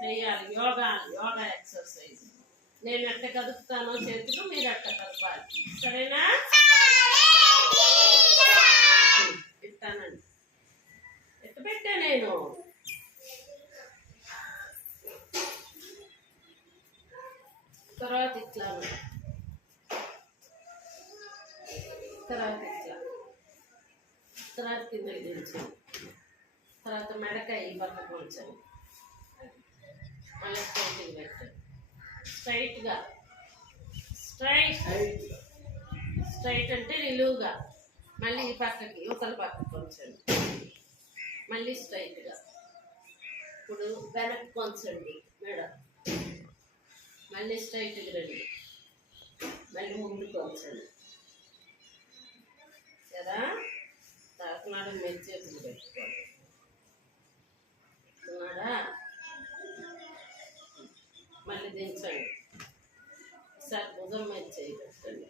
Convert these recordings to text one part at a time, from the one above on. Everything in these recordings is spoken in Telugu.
చేయాలి. యోగా యోగా ఎక్సర్సైజ్. నేను ఎట్ట కదుపుతానో చేతులు మీరు ఎట్ట కదపాలి. సరేనా? పెట్టానండి. ఎట్ట పెట్టా నేను? తర్వాత ఇట్లా తర్వాత ఇట్లా తర్వాత కిందకి దించాను. తర్వాత మెడకాయ ఈ పక్కకు ఉంచాను. మళ్ళీ స్ట్రైట్గా పెట్టాను. స్ట్రైట్గా స్ట్రైట్ అంటే నిలువుగా. మళ్ళీ ఈ పక్కకి యువతల పక్కకు ఉంచండి. మళ్ళీ స్ట్రైట్గా. ఇప్పుడు వెనక్కి కొంచండి మెడ. మళ్ళీ స్ట్రైట్గా రండి. మళ్ళీ ముందుకు ఉంచండి. కదా? తాకునాడు మీరు చేతులు పెట్టుకోండి. ఉన్నాడా? మళ్ళీ దించండి. ఈసారి భుజం మీద చేయి పెట్టండి.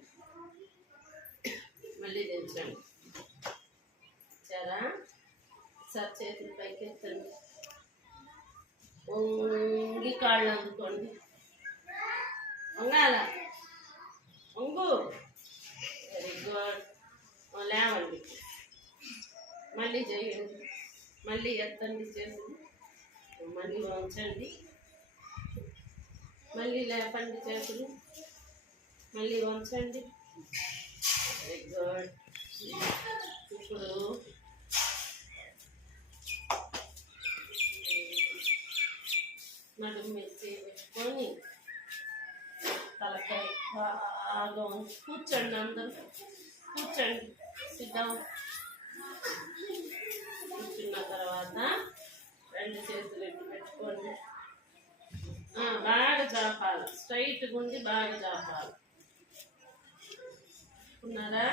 మళ్ళీ దించండి. సరా? ఈసారి చేతులు పైకి ఎత్తండి. వంగి కాళ్ళు అందుకోండి. వంగాల వంగు. Very good. లేవండి. మళ్ళీ చేయండి. మళ్ళీ ఎత్తండి చేతులు. మళ్ళీ వంచండి. మళ్ళీ లేపండి చేతులు. మళ్ళీ వంచండి. Very good. ఇప్పుడు నడుము మీద పెట్టుకొని తలకాయ బాగా కూర్చోండి. అందరూ కూర్చోండి. సిద్ధం. కూర్చున్న తర్వాత రెండు చేతులు ఎత్తి పెట్టుకోండి. బాగా జాపాలి. స్ట్రైట్గా ఉండి బాగా జాపాలి. ఉన్నారా?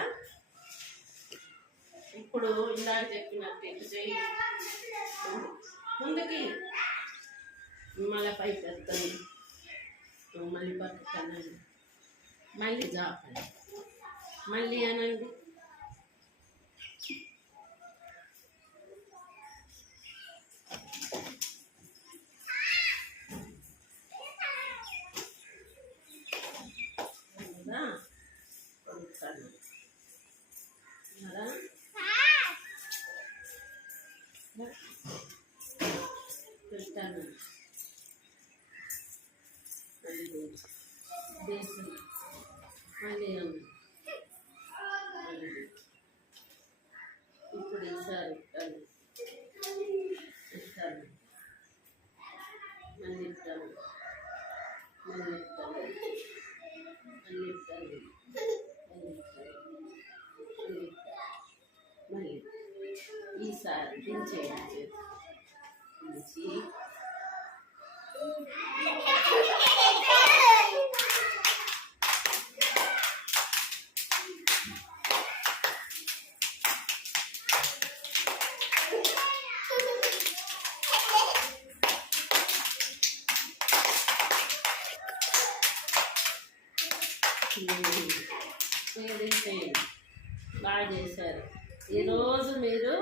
ఇప్పుడు ఇందాక చెప్పినట్టు ఇటు చేయి. ముందుకి మళ్ళీ పైకి ఎత్తండి. మళ్ళీ పక్కకి అనండి. మళ్ళీ జాపండి. మళ్ళీ అనండి. పెట్టాను. మళ్ళీ ఇప్పుడు ఈసారి ఇట్టాను. ఇట్టాను. మళ్ళీ ఇట్టాను. మళ్ళీ ఇట్టాను. మళ్ళీ ఇట్టాను. మళ్ళీ ఈసారి దించేయండి. దించి బాగా చేశారు. ఈరోజు మీరు